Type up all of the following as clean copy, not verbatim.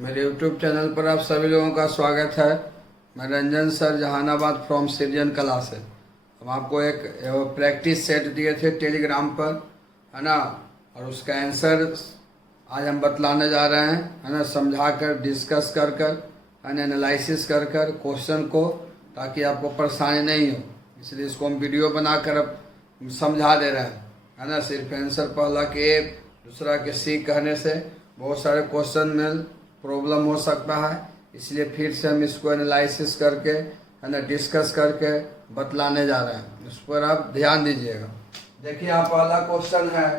मेरे YouTube channel पर आप सभी लोगों का स्वागत है। मैं रंजन सर जहानाबाद फ्रॉम सृजन क्लास से। हम आपको एक प्रैक्टिस सेट दिए थे टेलीग्राम पर, है ना, और उसका आंसर आज हम बतलाने जा रहे हैं, है ना, समझा कर, डिस्कस कर कर, है ना, एनालिसिस कर कर क्वेश्चन को, ताकि आपको परेशानी नहीं हो। इसलिए इसको हम वीडियो बनाकर अब समझा दे रहे हैं, है ना। सिर्फ आंसर पहला के ए दूसरा के सी कहने से बहुत सारे क्वेश्चन में प्रॉब्लम हो सकता है। इसलिए फिर से हम इसको एनालिसिस करके, है ना, डिस्कस करके बतलाने जा रहे हैं। उस पर आप ध्यान दीजिएगा। देखिए, आप पहला क्वेश्चन है,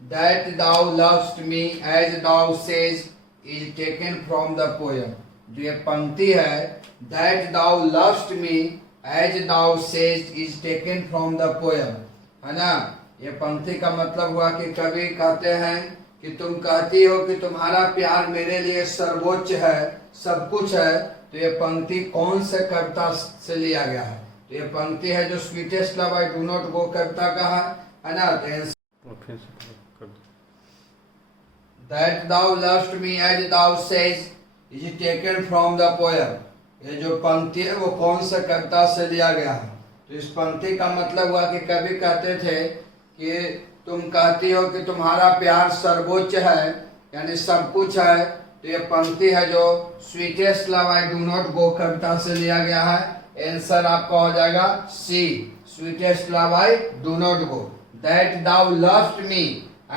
that thou lovest me as thou says is taken from the poem. जो ये पंक्ति है, that thou lovest me as thou says is taken from the poem, है ना। ये पंक्ति का मतलब हुआ कि कवि कहते हैं कि तुम कहती हो कि तुम्हारा प्यार मेरे लिए सर्वोच्च है, सब कुछ है। तो ये पंक्ति कौन से कविता से लिया गया है? तो ये पंक्ति है जो sweetest love I do not go कविता का है ना। That thou lovest me as thou says is taken from the poem. ये जो पंक्ति है वो कौन से कविता से लिया गया है? तो इस पंक्ति का मतलब हुआ कि कवि कहते थे कि तुम कहती हो कि तुम्हारा प्यार सर्वोच्च है, यानी सब कुछ है। तो ये पंक्ति है जो sweetest love I do not go कविता से लिया गया है। आंसर आपका हो जाएगा C, sweetest love I do not go. That thou lovest me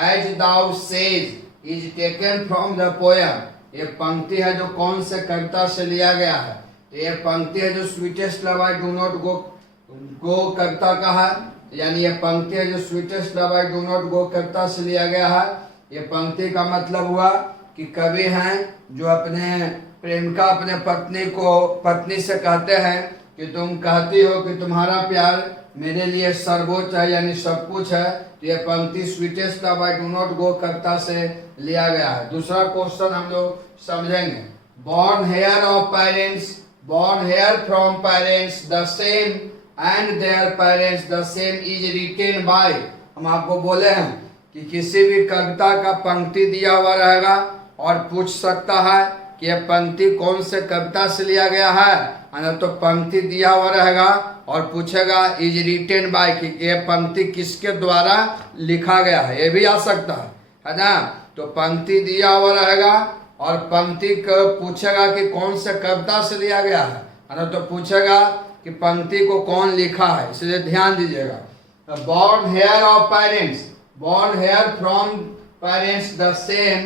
as thou says is taken from the poem. ये पंक्ति है जो कौन से कविता से लिया गया है? तो ये पंक्ति है जो sweetest love I do not go कविता का है, यानी ये पंक्ति है जो sweetest love I do not go कविता से लिया गया है। ये पंक्ति का मतलब हुआ कि कवि हैं जो अपने प्रेमिका अपने पत्नी से कहते हैं कि तुम कहती हो कि तुम्हारा प्यार मेरे लिए सर्वोच्च है, यानी सब कुछ है। तो ये पंक्ति sweetest love I do not go कविता से लिया गया है। दूसरा क्वेश्चन हम लोग समझेंगे। Born here of parents, born here from parents the same and their parents the same is written by. हम आपको बोले हैं कि किसी भी कविता का पंक्ति दिया हुआ रहेगा और पूछ सकता है कि यह पंक्ति कौन से कविता से लिया गया है, ना। तो पंक्ति दिया हुआ रहेगा और पूछेगा इज रिटेन बाय, कि यह पंक्ति किसके द्वारा लिखा गया है, ये भी आ सकता है ना। तो पंक्ति दिया हुआ रहेगा और पंक्ति को पूछेगा कि कौन से कविता से लिया गया है ना। तो पूछेगा कि पंक्ति को कौन लिखा है, इसलिए ध्यान दीजिएगा। Born here of parents, born here from parents the same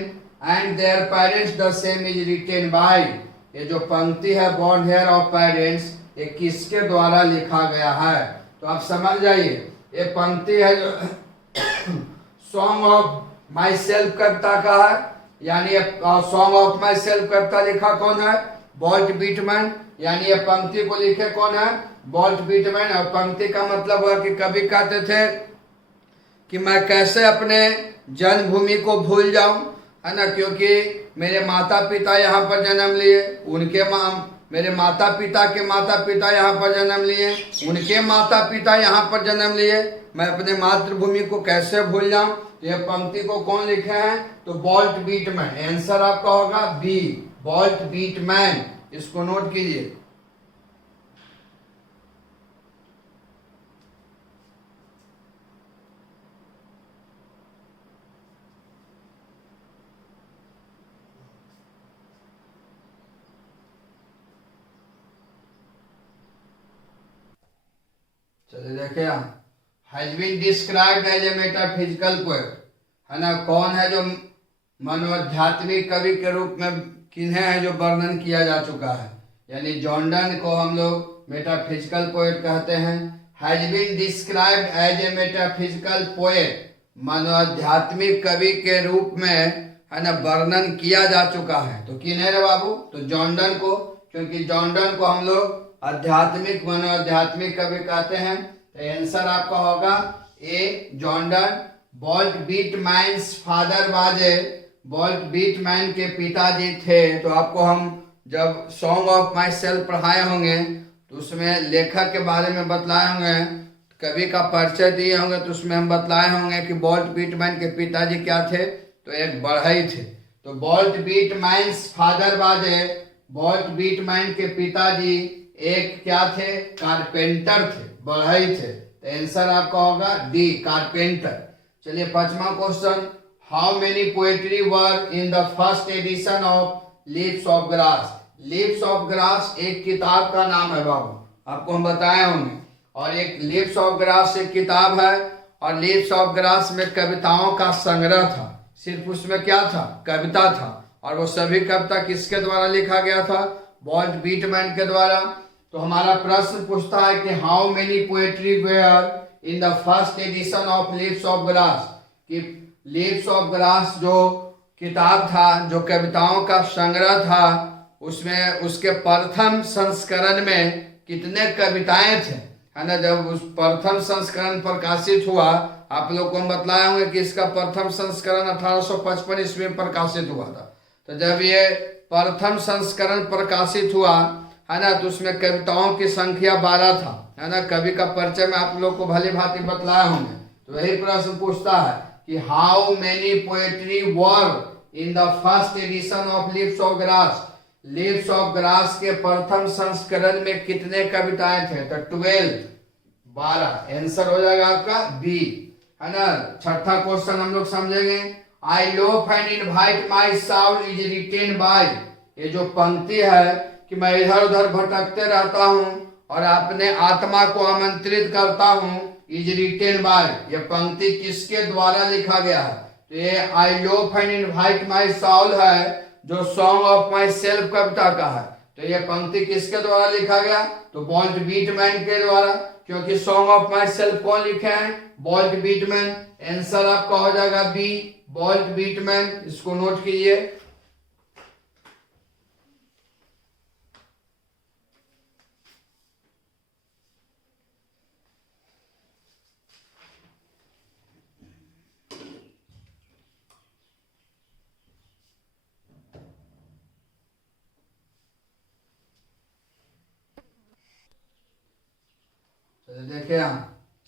and their parents the same is written by. ये जो पंक्ति है बॉर्न हेयर ऑफ पेरेंट्स, ये किसके द्वारा लिखा गया है? तो आप समझ जाइए, ये पंक्ति है जो सॉन्ग ऑफ माई सेल्फ कविता का है, यानी सॉन्ग ऑफ माई सेल्फ कविता लिखा कौन है? Walt Whitman. यानी ये पंक्ति को लिखे कौन है? Walt Whitman. और पंक्ति का मतलब हुआ कि कवि कहते थे कि मैं कैसे अपने जन्मभूमि को भूल जाऊं, है ना, क्योंकि मेरे माता पिता यहाँ पर जन्म लिए, मेरे माता पिता के माता पिता यहाँ पर जन्म लिए, उनके माता पिता यहाँ पर जन्म लिए, मैं अपने मातृभूमि को कैसे भूल जाऊं? ये पंक्ति को कौन लिखे हैं? तो वॉल्ट व्हिटमैन। आंसर आपका होगा बी, वॉल्ट व्हिटमैन। इसको नोट कीजिए। चलिए देखिए, has been described as a metaphysical poet, है ना। कौन है जो मनोआध्यात्मिक कवि के रूप में किन्हें है जो वर्णन किया जा चुका है? यानी जॉन डन को हम लोग मेटाफिजिकल पोएट कहते हैं। Has been described as a metaphysical poet, मनोआध्यात्मिक कवि के रूप में, है ना, वर्णन किया जा चुका है। तो किन्हें रे बाबू? तो जॉन डन को, क्योंकि जॉन डन को हम लोग आध्यात्मिक मनोआध्यात्मिक कवि कहते हैं। तो आंसर आपका होगा A, John Donne. Walt Whitman's father was a, Walt Whitman के पिताजी थे। तो आपको हम जब सॉन्ग ऑफ माई सेल्फ पढ़ाए होंगे तो उसमें लेखक के बारे में बतलाए होंगे, कवि का परिचय दिए होंगे, तो उसमें हम बतलाए होंगे कि वॉल्ट व्हिटमैन के पिताजी क्या थे? तो एक बढ़ई थे। तो बोल्ट बीटमैन्स फादर वाज बोल्ट बीटमैन के पिताजी एक क्या थे, कारपेंटर थे, बढ़ई थे। तो आंसर आपका होगा डी, कारपेंटर। चलिए 5वां question, how many poetry were in the first edition of Leaves of Grass. Leaves of Grass एक किताब का नाम है बाबू, आपको हम बताए होंगे। और एक लीव्स ऑफ ग्रास एक किताब है, और लीव्स ऑफ ग्रास में कविताओं का संग्रह था। सिर्फ उसमें क्या था, कविता था। और वो सभी कविता किसके द्वारा लिखा गया था, बोल्ट बीटमैन के द्वारा। तो हमारा प्रश्न पूछता है कि how many poetry were in the first edition of Leaves of Grass, कि लीव्स ऑफ ग्रास जो किताब था, जो कविताओं का संग्रह था, उसमें उसके प्रथम संस्करण में कितने कविताएं थे, है ना। जब उस प्रथम संस्करण प्रकाशित हुआ, आप लोग को हम बताए होंगे कि इसका प्रथम संस्करण 1855 ईस्वी में प्रकाशित हुआ था। तो जब ये प्रथम संस्करण प्रकाशित हुआ, है ना, तो उसमें कविताओं की संख्या 12 था, है ना। कवि का परिचय में आप लोग को भली भांति बतलाए होंगे। तो यही प्रश्न पूछता है कि how many poetry were in the first edition of Leaves of Grass. Leaves of grass के प्रथम संस्करण में कितने कविताएं थे, तो 12। आंसर हो जाएगा आपका बी, है ना। 6ठा क्वेश्चन हम लोग समझेंगे। I loafe and invite my soul is written by. ये जो पंक्ति है कि मैं इधर उधर भटकते रहता हूँ और अपने आत्मा को आमंत्रित करता हूँ, इज रिटेन बाय, ये पंक्ति किसके द्वारा लिखा गया है, तो ये I loafe and invite my soul है, जो सॉन्ग ऑफ माई सेल्फ कविता का है। तो ये पंक्ति किसके द्वारा लिखा गया, तो बोल्ट बीटमैन के द्वारा, क्योंकि सॉन्ग ऑफ माई सेल्फ कौन लिखे हैं, बोल्ट बीटमैन। आंसर आपका हो जाएगा बी, बोल्ट बीटमैन। इसको नोट कीजिए। देखिए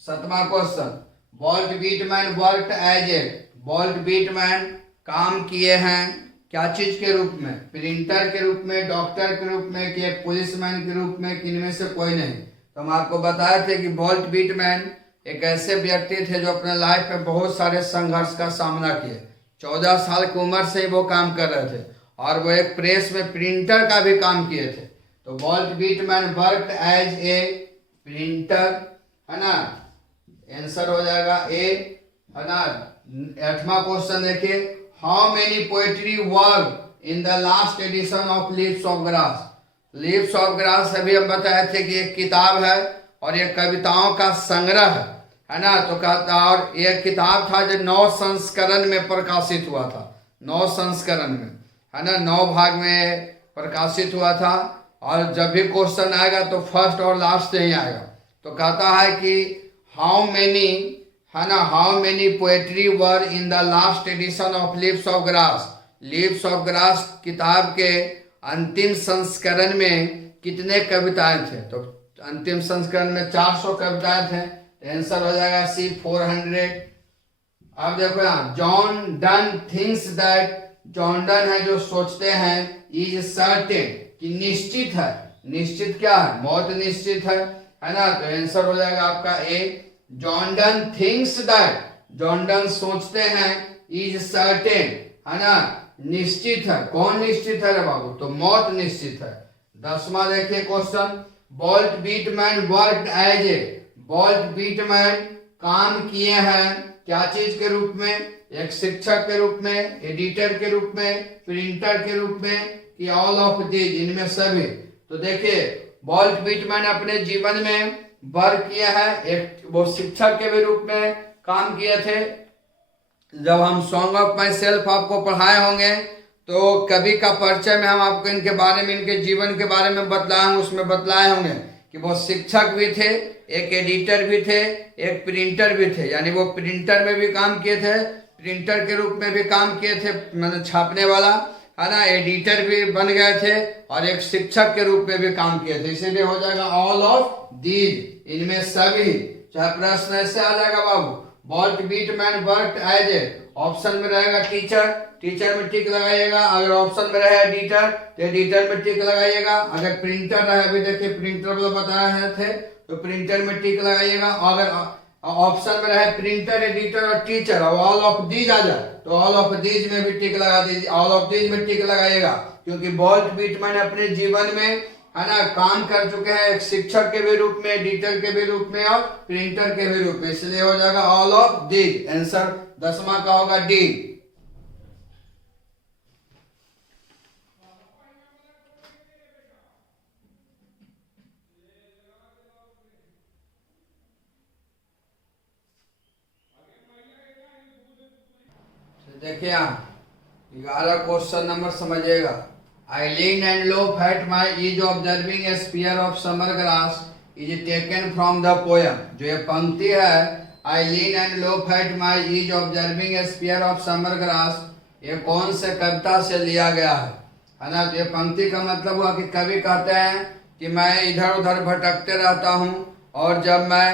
7वां question, Walt Whitman worked as a. Walt Whitman काम किए हैं क्या चीज के रूप में, प्रिंटर के रूप में, डॉक्टर के रूप में, कि पुलिसमैन के रूप में, कि इनमें से कोई नहीं। तो हम आपको बताए थे कि बोल्ट बीटमैन एक ऐसे व्यक्ति थे जो अपने लाइफ में बहुत सारे संघर्ष का सामना किए। 14 साल की उम्र से ही वो काम कर रहे थे, और वो एक प्रेस में प्रिंटर का भी काम किए थे। तो Walt Whitman worked as a printer, है ना। आंसर हो जाएगा ए, है ना। 8वां क्वेश्चन देखिए, how many poetry were in the last edition of Leaves of Grass. Leaves of Grass अभी हम बताए थे कि एक किताब है और ये कविताओं का संग्रह है ना। तो कहता, और ये किताब था जो 9 संस्करण में प्रकाशित हुआ था, 9 संस्करण में, है ना, 9 भाग में प्रकाशित हुआ था। और जब भी क्वेश्चन आएगा तो फर्स्ट और लास्ट से ही आएगा। तो कहता है कि हाउ मेनी, है ना, how many poetry were in the last edition of Leaves of Grass. Leaves of Grass किताब के अंतिम संस्करण में कितने कविताएं थे, तो अंतिम संस्करण में 400 कविताएं थे। आंसर हो जाएगा सी, 400। अब देखो यहाँ, John Donne things that, John done है जो सोचते हैं, इज सर्टेन कि निश्चित है। निश्चित क्या है, मौत निश्चित है ना। तो आंसर हो जाएगा आपका A, John Donne thinks that, John Donne सोचते हैं, इज सर्टेन, है ना, निश्चित है। कौन निश्चित है रे बाबू, तो मौत निश्चित है। 10वां देखिए question, Walt Whitman worked as a. Walt Whitman काम किए हैं क्या चीज के रूप में, एक शिक्षक के रूप में, एडिटर के रूप में, प्रिंटर के रूप में, कि ऑल ऑफ दीज, इनमें सभी। तो देखिए बोल्ट बीटमैन अपने जीवन में वर्क किया है, एक वो शिक्षक के भी रूप में काम किए थे। जब हम सॉन्ग ऑफ माई सेल्फ आपको पढ़ाए होंगे तो कवि का परिचय में हम आपको इनके बारे में, इनके जीवन के बारे में बतलाए होंगे, उसमें बतलाए होंगे कि वो शिक्षक भी थे, एक एडिटर भी थे, एक प्रिंटर भी थे। यानी वो प्रिंटर में भी काम किए थे, प्रिंटर के रूप में भी काम किए थे, मतलब छापने वाला, है ना, एडिटर भी बन गए थे, और एक शिक्षक के रूप में भी काम किए थे। इसीलिए हो जाएगा ऑल ऑफ दीज, इनमें सभी। चाहे प्रश्न ऐसे आ जाएगा बाबू, Walt Whitman work as a, option में रहेगा टीचर, टीचर में टिक लगाइएगा। अगर ऑप्शन में रहे एडिटर तो एडिटर में टिक लगाइएगा। अगर प्रिंटर रहे, अभी देखिए प्रिंटर वाला बताया थे, तो प्रिंटर में टिक लगाइएगा। अगर ऑप्शन में रहे प्रिंटर, एडिटर और टीचर और ऑल ऑफ दीज आ जाए तो ऑल ऑफ दीज में भी टिक लगा दीजिए, ऑल ऑफ दीज में टिक लगाइएगा। क्योंकि बोल्ट बीटमैन अपने जीवन में है ना काम कर चुके हैं, एक शिक्षक के भी रूप में, एडिटर के भी रूप में और प्रिंटर के भी रूप में, इसलिए हो जाएगा ऑल ऑफ दीज। आंसर 10वां का होगा डी। देखिए 11 क्वेश्चन नंबर समझिएगा। I lean and loaf at my ease observing a spear of summer grass is taken from the poem। जो ये पंक्ति है I lean and loaf at my ease observing a spear of summer grass, ये कौन से कविता से लिया गया है ना। तो ये पंक्ति का मतलब हुआ कि कवि कहते हैं कि मैं इधर उधर भटकते रहता हूँ और जब मैं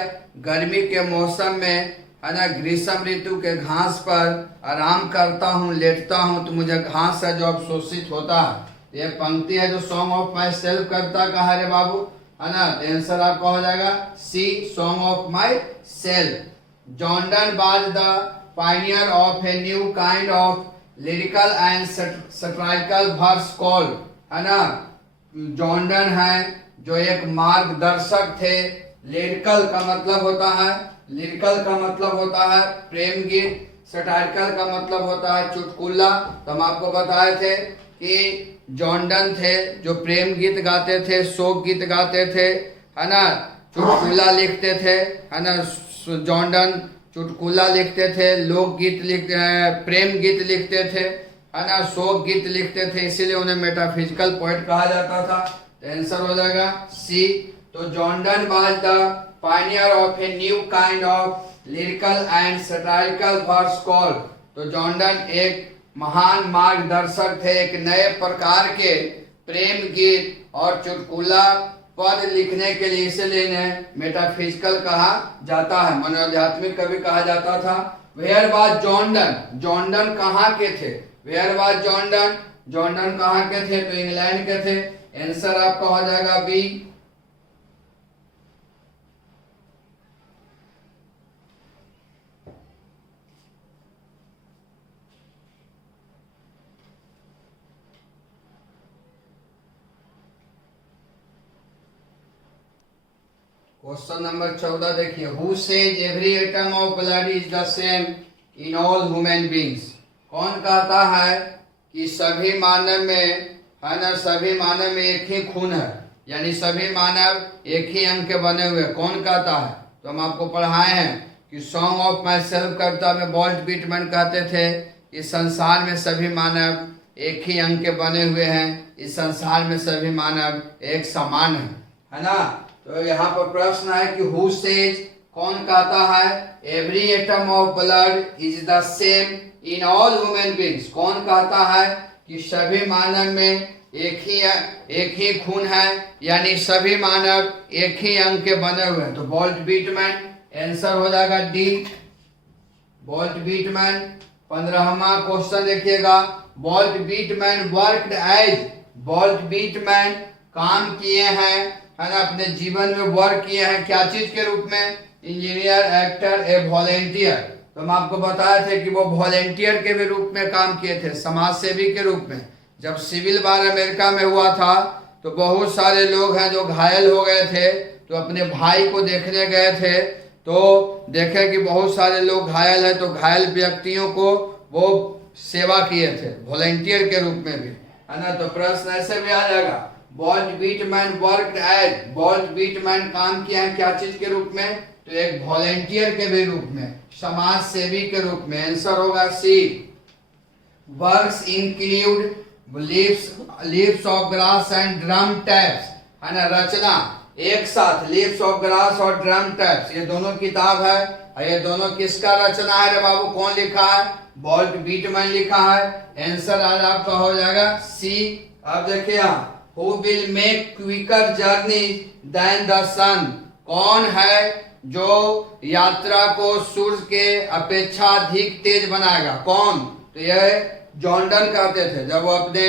गर्मी के मौसम में है ना ग्रीष्म ऋतु के घास पर आराम करता हूँ, लेटता हूँ, तो मुझे घास से जो अवशोषित होता है। ये पंक्ति है जो सॉन्ग ऑफ माई सेल्फ कविता का है रे बाबू, है ना। आंसर आपका हो जाएगा C, Song of Myself. Jordan was the pioneer of a new kind of lyrical and satirical verse called, है ना। जॉर्डन है जो एक मार्गदर्शक थे। लिरिकल का मतलब होता है, लिरिकल का मतलब होता है प्रेम गीत, सैटिरिकल का मतलब होता है चुटकुला। तो हम आपको बताए थे कि जॉर्डन थे जो प्रेम गीत गाते थे, शोक गीत गाते थे, है ना, चुटकुला लिखते थे, है ना। जॉर्डन चुटकुला लिखते थे, लोकगीत प्रेम गीत लिखते थे, है ना, शोक गीत लिखते थे, इसीलिए उन्हें मेटाफिजिकल पोएट कहा जाता था। तो आंसर हो जाएगा सी। तो Jordan was the pioneer of a new kind of lyrical and satirical verse called. तो जॉर्डन एक महान मार्गदर्शक थे एक नए प्रकार के प्रेम गीत और चुटकुला पद लिखने के लिए, इसलिए इन्हें मेटाफिजिकल कहा जाता है, मनोआध्यात्मिक कवि कहा जाता था। वेयर वाज जॉर्डन, जॉर्डन कहाँ के थे। वेयर वाज जॉर्डन, जॉर्डन कहाँ के थे, तो इंग्लैंड के थे। आंसर आपका हो जाएगा बी। क्वेश्चन नंबर 14 देखिए। Who says every atom of blood is the same in all human beings. कौन कहता है कि सभी मानव में, है ना, सभी मानव में एक ही खून है, यानी सभी मानव एक ही अंग के बने हुए। कौन कहता है, तो हम आपको पढ़ाए हैं कि सॉन्ग ऑफ माई सेल्फ कविता में बोल्ट बीटमैन कहते थे कि संसार में सभी मानव एक ही अंग के बने हुए हैं, इस संसार में सभी मानव एक समान है ना। तो यहाँ पर प्रश्न है कि हु सेज, कौन कहता है every atom of blood is the same in all human beings. कौन कहता है कि सभी मानव में एक ही खून है, यानी सभी मानव एक ही अंग के बने हुए हैं। तो बोल्ट बीटमैन। आंसर हो जाएगा डी, बोल्ट बीटमैन। 15वां क्वेश्चन देखिएगा। Bolt Whitman worked as, bolt Whitman काम किए हैं, है ना, अपने जीवन में वर्क किए हैं क्या चीज के रूप में, इंजीनियर, एक्टर, ए वॉलेंटियर। तो हम आपको बताए थे कि वो वॉलेंटियर के भी रूप में काम किए थे, समाज सेवी के रूप में। जब सिविल वार अमेरिका में हुआ था तो बहुत सारे लोग हैं जो घायल हो गए थे, तो अपने भाई को देखने गए थे, तो देखे कि बहुत सारे लोग घायल हैं, तो घायल व्यक्तियों को वो सेवा किए थे वॉलेंटियर के रूप में भी, है ना। तो प्रश्न ऐसे भी आ जाएगा, bolt Whitman worked as, bolt Whitman काम किया है क्या चीज के रूप में, तो एक वॉलेंटियर के भी रूप में, समाज सेवी के रूप में। आंसर होगा C. Works include Leaves of Grass and Drum Taps, है ना, रचना एक साथ लीव्स ऑफ ग्रास और ड्रम टैप्स, ये दोनों किताब है, और ये दोनों किसका रचना है रे बाबू, कौन लिखा है, बोल्ट बीटमैन लिखा है। आंसर आज आपका हो जाएगा सी। अब देखिए यहाँ, who will make quicker journey than the sun, कौन है जो यात्रा को सूर्य के अपेक्षा अधिक तेज बनाएगा। कौन? तो यह जॉर्डन कहते थे। जब वो अपने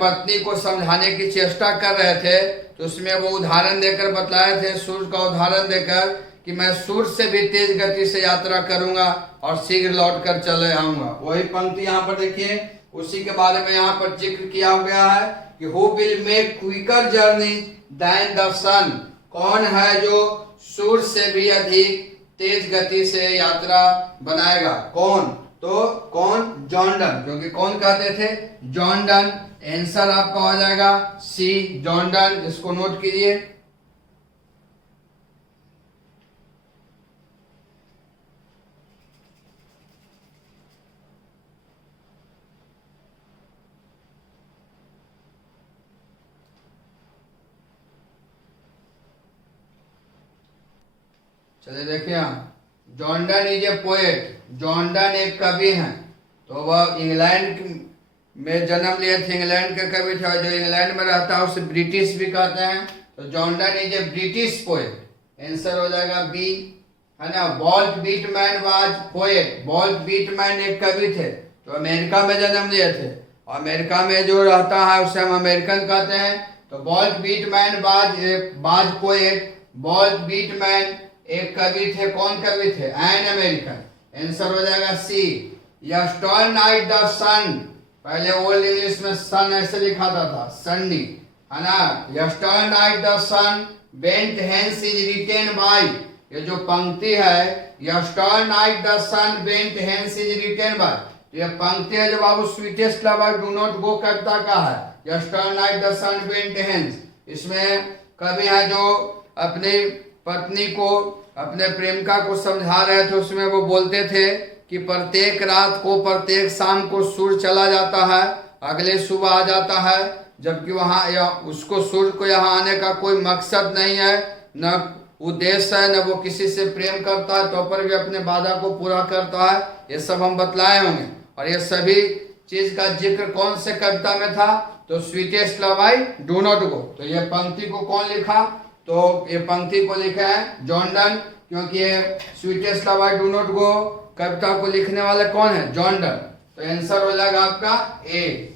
पत्नी को समझाने की चेष्टा कर रहे थे तो उसमें वो उदाहरण देकर बतलाए थे, सूर्य का उदाहरण देकर, कि मैं सूर्य से भी तेज गति से यात्रा करूंगा और शीघ्र लौट कर चले आऊंगा। वही पंक्ति यहाँ पर देखिए, उसी के बारे में यहाँ पर जिक्र किया गया है कि who will make quicker journey than the sun. कौन है जो सूर्य से भी अधिक तेज गति से यात्रा बनाएगा? कौन? तो कौन? जॉर्डन। क्योंकि कौन कहते थे? जॉर्डन। आंसर आपका हो जाएगा सी, जॉर्डन। इसको नोट कीजिए। चलिए देखिए, Jordan is A poet. Jordan एक कवि हैं। तो वह इंग्लैंड में जन्म लिए थे, इंग्लैंड के कवि थे। जो इंग्लैंड में रहता है उसे ब्रिटिश भी कहते हैं। तो Jordan is a British poet. Answer हो जाएगा बी, है ना। Walt Whitman was poet. Walt Whitman एक कवि थे, तो अमेरिका में जन्म लिए थे। और अमेरिका में जो रहता है उसे हम अमेरिकन कहते हैं। तो Walt Whitman was poet. Walt Whitman एक कवि थे। कौन कवि थे? An American. आंसर हो जाएगा सी। यस्टर्डे नाइट द सन। पहले ओल्ड इंग्लिश में सन ऐसे लिखा था, सन्नी, है ना। Yesterday night the sun went hence is written by. ये जो पंक्ति है, yesterday night the sun went hence is written by, तो ये पंक्ति है जो बाबू sweetest lover do not go कविता का है। Yesterday night the sun went hence. इसमें कवि है जो अपनी पत्नी को, अपने प्रेमिका को समझा रहे थे। उसमें वो बोलते थे कि प्रत्येक रात को, प्रत्येक शाम को सूर्य चला जाता है, अगले सुबह आ जाता है, जबकि वहाँ उसको, सूर्य को यहाँ आने का कोई मकसद नहीं है, न उद्देश्य है, न वो किसी से प्रेम करता है, तो पर भी अपने वादा को पूरा करता है। ये सब हम बतलाए होंगे। और ये सभी चीज का जिक्र कौन से कविता में था? तो sweetest love I do not गो। तो ये पंक्ति को कौन लिखा? तो ये पंक्ति को लिखा है जॉर्डन। क्योंकि ये sweetest love I do not go कविता को लिखने वाले कौन है? जॉर्डन। तो आंसर हो जाएगा आपका A,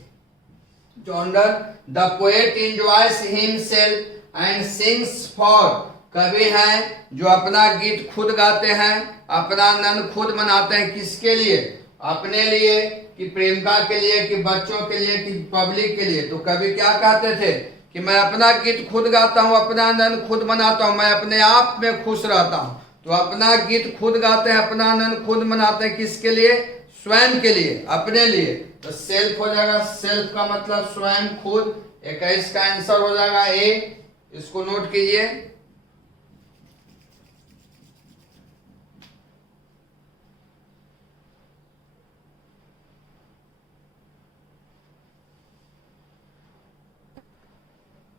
Jordan. The poet enjoys himself and sings for. कवि हैं जो अपना गीत खुद गाते हैं, अपना आनंद खुद मनाते हैं। किसके लिए? अपने लिए, कि प्रेमिका के लिए, कि बच्चों के लिए, कि पब्लिक के लिए। तो कवि क्या कहते थे कि मैं अपना गीत खुद गाता हूँ, अपना आनंद खुद मनाता हूँ, मैं अपने आप में खुश रहता हूँ। तो अपना गीत खुद गाते हैं, अपना आनंद खुद मनाते हैं। किसके लिए? स्वयं के लिए, अपने लिए। तो सेल्फ हो जाएगा, सेल्फ का मतलब स्वयं, खुद। 21 का आंसर हो जाएगा ए। इसको नोट कीजिए।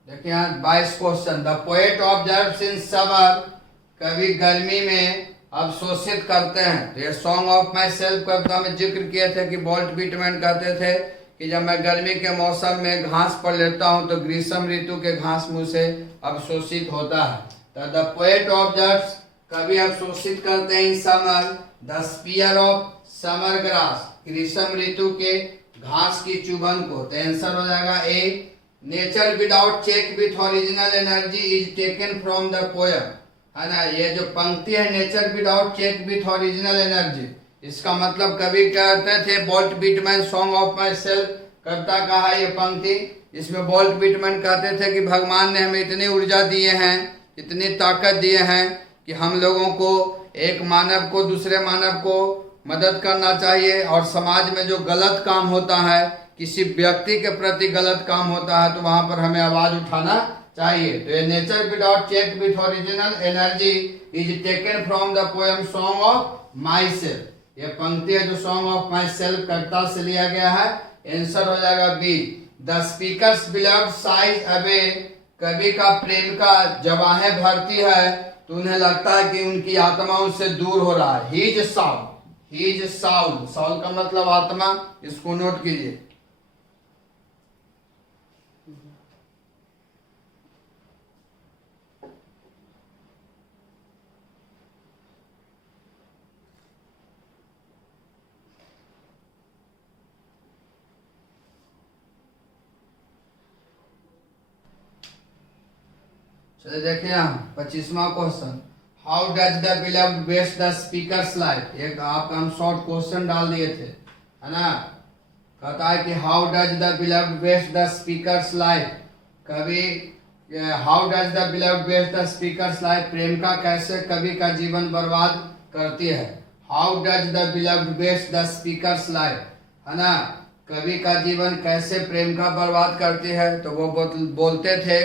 देखिए यहाँ 22 question. The poet observes in summer. कवि गर्मी में अवशोषित करते हैं। तो ये सॉन्ग ऑफ माई सेल्फ कविता में जिक्र किए थे कि वॉल्ट व्हिटमैन कहते थे कि जब मैं गर्मी के मौसम में घास पर लेटा हूँ तो ग्रीष्म ऋतु के घास मुँह से अवशोषित होता है। तो द पोएट ऑब्जर्व्स, कवि अवशोषित करते हैं in summer the spear of summer grass, ग्रीष्म ऋतु के घास की चुभन को। तो आंसर हो जाएगा A. Nature without check with original energy is taken from the poem, है ना। ये जो पंक्ति है, nature without check with original energy, इसका मतलब कवि कहते थे Walt Whitman Song of Myself कविता का है ये पंक्ति। इसमें वॉल्ट व्हिटमैन कहते थे कि भगवान ने हमें इतनी ऊर्जा दिए हैं, इतनी ताकत दिए हैं कि हम लोगों को, एक मानव को दूसरे मानव को मदद करना चाहिए। और समाज में जो गलत काम होता है, किसी व्यक्ति के प्रति गलत काम होता है, तो वहां पर हमें आवाज उठाना चाहिए। तो ये nature without check with original energy is taken from the poem Song of Myself. ये पंक्ति है जो सॉन्ग ऑफ माई सेल्फ कविता से लिया गया है। आंसर हो जाएगा B. The speaker's beloved sighs away. कवि का प्रेमिका जब आहें भरती है तो उन्हें लगता है कि उनकी आत्मा उनसे दूर हो रहा है। His soul, his soul, soul का मतलब आत्मा। इसको नोट कीजिए। चलिए देखिए यहाँ 25वां question, how does the beloved waste the speaker's life. एक आपका हम शॉर्ट क्वेश्चन डाल दिए थे, है ना। कहता है कि how does the beloved waste the speaker's life. कभी how does the beloved waste the speaker's life, प्रेमिका कैसे कवि का जीवन बर्बाद करती है। How does the beloved waste the speaker's life, है ना। कवि का जीवन कैसे प्रेमिका बर्बाद करती है। तो वो बोलते थे,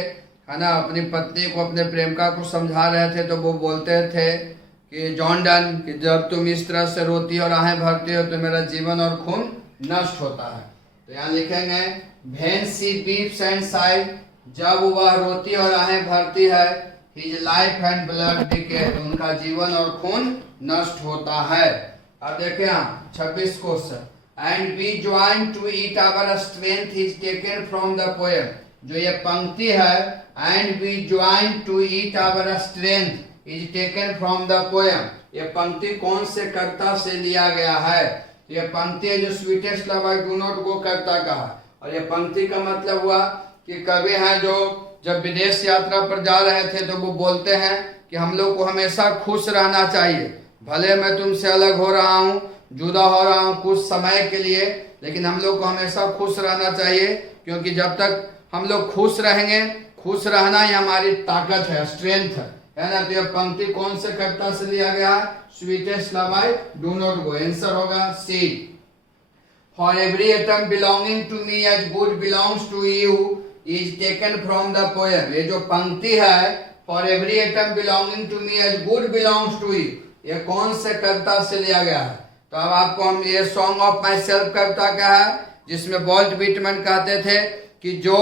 है ना, अपनी पत्नी को, अपने प्रेमिका को समझा रहे थे। तो वो बोलते थे कि जॉन डन, कि जब तुम इस तरह से रोती और आहें भरती हो तो मेरा जीवन और खून नष्ट होता है। तो यहाँ लिखेंगे when she weeps and size, जब वह रोती और आहें भरती है, his life and blood decay, तो उनका जीवन और खून नष्ट होता है। अब देखिए यहाँ 26 question, and we join to eat our strength is taken from the poem. जो ये पंक्ति है, and we join to eat our strength is taken from the poem, ये पंक्ति कौन से कविता से लिया गया है। तो ये पंक्ति है जो sweetest love I do not go कविता का है। और ये पंक्ति का मतलब हुआ कि कवि हैं जो जब विदेश यात्रा पर जा रहे थे तो वो बोलते हैं कि हम लोग को हमेशा खुश रहना चाहिए, भले मैं तुमसे अलग हो रहा हूँ, जुदा हो रहा हूँ कुछ समय के लिए, लेकिन हम लोग को हमेशा खुश रहना चाहिए, क्योंकि जब तक हम लोग खुश रहेंगे, खुश रहना ही हमारी ताकत है, स्ट्रेंथ है ना। तो यह पंक्ति कौन से कविता से लिया गया है, sweetest love I do not go. Answer होगा C. For every atom belonging to me as good belongs to you is taken from the poem. ये जो पंक्ति है, for every atom belonging to me as good belongs to you, ये कौन से कविता से लिया गया है। तो अब आपको हम, ये सॉन्ग ऑफ माई सेल्फ कविता का है, जिसमें वॉल्ट व्हिटमैन कहते थे कि जो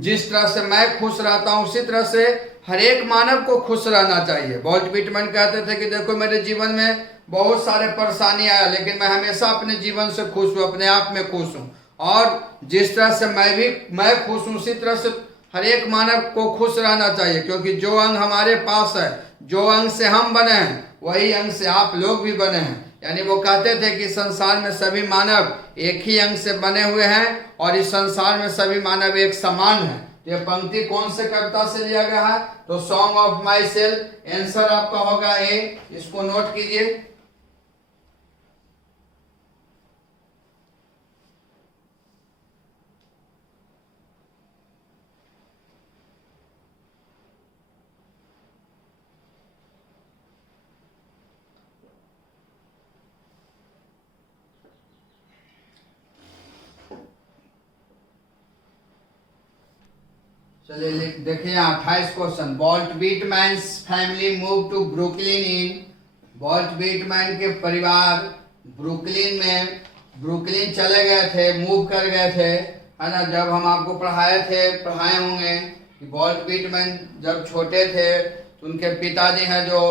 जिस तरह से मैं खुश रहता हूँ उसी तरह से हर एक मानव को खुश रहना चाहिए। वॉल्ट व्हिटमैन कहते थे कि देखो मेरे जीवन में बहुत सारे परेशानी आया, लेकिन मैं हमेशा अपने जीवन से खुश हूँ, अपने आप में खुश हूँ, और जिस तरह से मैं खुश हूँ उसी तरह से हर एक मानव को खुश रहना चाहिए, क्योंकि जो अंग हमारे पास है, जो अंग से हम बने हैं, वही अंग से आप लोग भी बने हैं। यानी वो कहते थे कि संसार में सभी मानव एक ही अंग से बने हुए हैं और इस संसार में सभी मानव एक समान है। तो ये पंक्ति कौन से कविता से लिया गया है, तो Song of Myself. Answer आपका होगा ए, इसको नोट कीजिए। चलिए देखिए 28 question, Walt Whitman's family move to Brooklyn in. Walt Whitman के परिवार ब्रुकलिन में, ब्रुकलिन चले गए थे, मूव कर गए थे, है ना। जब हम आपको पढ़ाए होंगे कि वॉल्ट व्हिटमैन जब छोटे थे तो उनके पिताजी हैं जो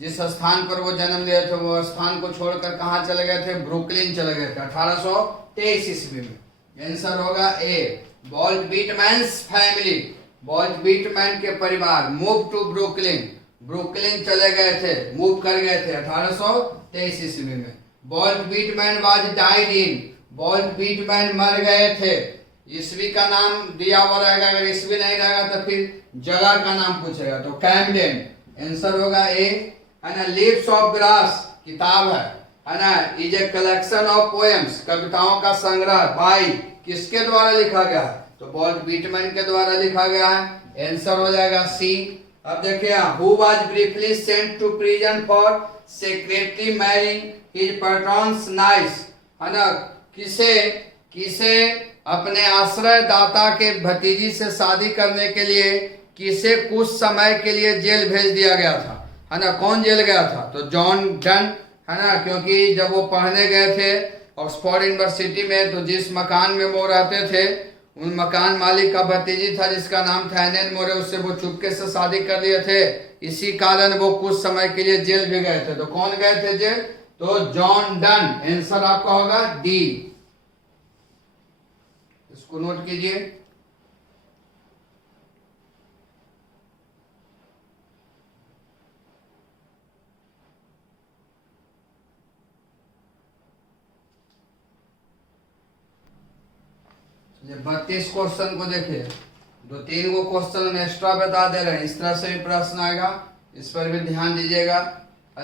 जिस स्थान पर वो जन्म लिए थे, वो स्थान को छोड़कर कहाँ चले गए थे, ब्रुकलिन चले गए थे 1823 ईस्वी में। आंसर होगा ए। Vault Whitman's family, vault Whitman के परिवार मूव टू ब्रुकलिन, ब्रुकलिन चले गए थे, मूव कर गए थे 1823 ईस्वी में। Walt Whitman was died in, Walt Whitman मर गए थे। ईस्वी का नाम दिया हुआ रहेगा, अगर ईस्वी नहीं रहेगा तो फिर जगह का नाम पूछेगा, तो कैम्डेन। आंसर होगा ए, है ना। लीव्स ऑफ ग्रास किताब है ना, is a collection of poems, कविताओं का संग्रह, बाई किसके द्वारा लिखा गया है, तो वॉल्ट व्हिटमैन के द्वारा लिखा गया है। आंसर हो जाएगा सी। अब देखिए, who was briefly sent to prison for secretary marrying his patron's niece, है ना। किसे अपने आश्रय दाता के भतीजी से शादी करने के लिए किसे कुछ समय के लिए जेल भेज दिया गया था, है ना। कौन जेल गया था, तो जॉन डन, है ना। क्योंकि जब वो पढ़ने गए थे ऑक्सफोर्ड यूनिवर्सिटी में, तो जिस मकान में वो रहते थे उन मकान मालिक का भतीजी था जिसका नाम था एनएन मोरे, उससे वो चुपके से शादी कर लिए थे। इसी कारण वो कुछ समय के लिए जेल भी गए थे। तो कौन गए थे जेल, तो जॉन डन। आंसर आपका होगा डी, इसको नोट कीजिए। ये 32 क्वेश्चन को देखिए, 2-3 को क्वेश्चन एक्स्ट्रा बता दे रहे हैं, इस तरह से भी प्रश्न आएगा, इस पर भी ध्यान दीजिएगा।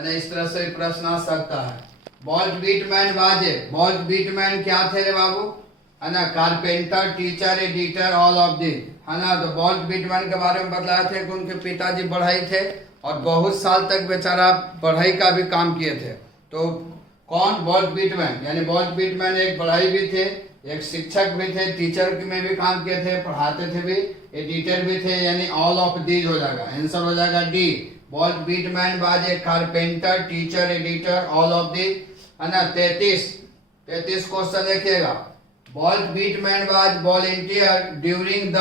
इस तरह से भी प्रश्न आ सकता है। Walt Whitman was a, Walt Whitman क्या थे रे बाबू, है ना, carpenter, teacher, editor, all of the, है ना। तो वॉल्ट व्हिटमैन के बारे में बताया थे कि उनके पिताजी बढ़ई थे और बहुत साल तक बेचारा बढ़ई का भी काम किए थे। तो कौन, वॉल्ट व्हिटमैन, यानी वॉल्ट व्हिटमैन एक बढ़ई भी थे, एक शिक्षक भी थे, टीचर में भी काम किए थे, पढ़ाते थे भी, एडिटर भी थे, यानी ऑल ऑफ दीज हो जाएगा, आंसर हो जाएगा D. Walt Whitman was a carpenter, teacher, editor, all of the, है ना। 33 क्वेश्चन देखिएगा। Walt Whitman was volunteer during the,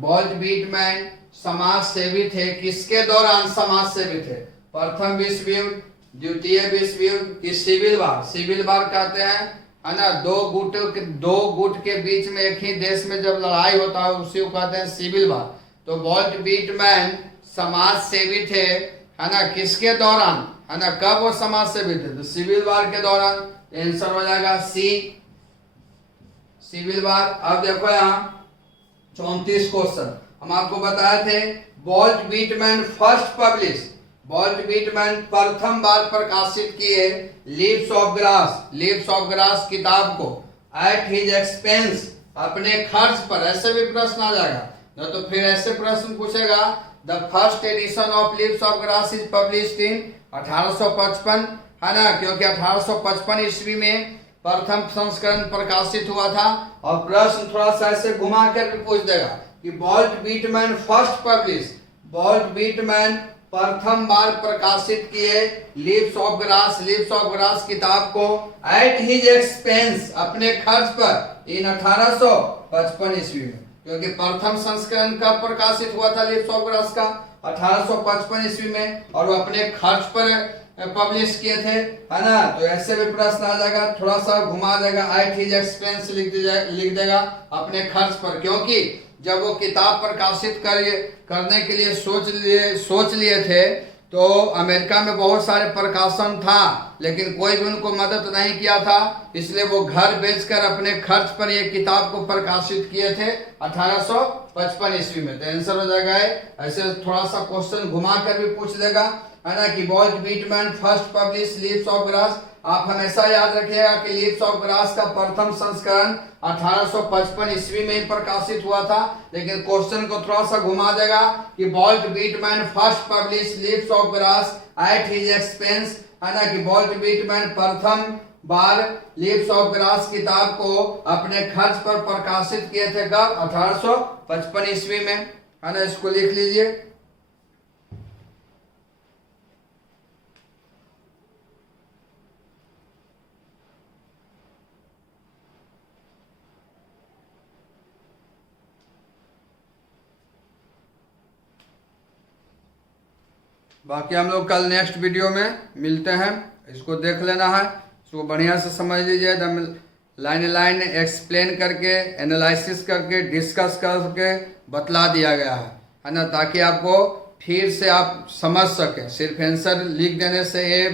Walt Whitman समाज सेवी थे, किसके दौरान समाज सेवी थे, प्रथम विश्व युद्ध, द्वितीय विश्व युद्ध की सिविल वार, सिविल वार कहते हैं, है ना, दो गुट के बीच में एक ही देश में जब लड़ाई होता है उसी को कहते हैं सिविल वार। तो वॉल्ट व्हिटमैन समाज सेवी थे, है ना, किसके दौरान, है ना, कब वो समाज सेवी थे, तो सिविल वार के दौरान, आंसर हो जाएगा सी, सिविल वार। अब देखो यहाँ 34 क्वेश्चन हम आपको बताए थे, Walt Whitman first publish, Walt Whitman प्रथम बार प्रकाशित किए Leaves of Grass, Leaves of Grass किताब को एट हिज एक्सपेंस, अपने खर्च पर, ऐसे भी प्रश्न आ जाएगा न, तो फिर ऐसे प्रश्न पूछेगा, the first edition of Leaves of grass is published in 1855, है ना, क्योंकि 1855 ईस्वी में प्रथम संस्करण प्रकाशित हुआ था। और प्रश्न थोड़ा सा ऐसे घुमा कर भी पूछ देगा कि Walt Whitman first publish, Walt Whitman प्रथम बार प्रकाशित किए Leaves of Grass, Leaves of Grass किताब को एट हिज एक्सपेंस, अपने खर्च पर, इन 1855 ईस्वी में, क्योंकि प्रथम संस्करण कब प्रकाशित हुआ था लीव्स ऑफ ग्रास का, 1855 ईस्वी में, और वो अपने खर्च पर पब्लिश किए थे, है ना। तो ऐसे भी प्रश्न आ जाएगा, थोड़ा सा घुमा देगा, एट हिज एक्सपेंस लिख देगा, अपने खर्च पर, क्योंकि जब वो किताब प्रकाशित करने के लिए सोच लिए थे तो अमेरिका में बहुत सारे प्रकाशन था, लेकिन कोई भी उनको मदद नहीं किया था, इसलिए वो घर बेचकर अपने खर्च पर ये किताब को प्रकाशित किए थे 1855 ईस्वी में। तो आंसर हो जाएगा ऐसे थोड़ा सा क्वेश्चन घुमा कर भी पूछ देगा, है ना, कि Walt Whitman first publish Leaves of Grass. आप हमेशा याद रखिएगा कि लीव्स ऑफ ग्रास का प्रथम संस्करण 1855 ईस्वी में प्रकाशित हुआ था, लेकिन क्वेश्चन को थोड़ा सा घुमा देगा कि Walt Whitman first publish Leaves of Grass at his expense, है ना, कि वॉल्ट व्हिटमैन प्रथम बार लीव्स ऑफ ग्रास किताब को अपने खर्च पर प्रकाशित किए थे कब, 1855 ईस्वी में, है ना। इसको लिख लीजिए। बाकी हम लोग कल नेक्स्ट वीडियो में मिलते हैं, इसको देख लेना है, इसको बढ़िया से समझ लीजिए, लाइन एक्सप्लेन करके, एनालिसिस करके, डिस्कस करके बतला दिया गया है ना, ताकि आपको फिर से आप समझ सकें। सिर्फ आंसर लिख देने से, ए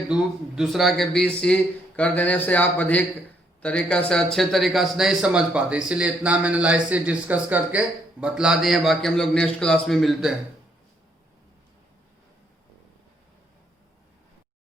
दूसरा के बी सी कर देने से आप अधिक तरीका से, अच्छे तरीका से नहीं समझ पाते, इसीलिए इतना हम एनालिसिस डिस्कस करके बतला दिए हैं। बाकी हम लोग नेक्स्ट क्लास में मिलते हैं।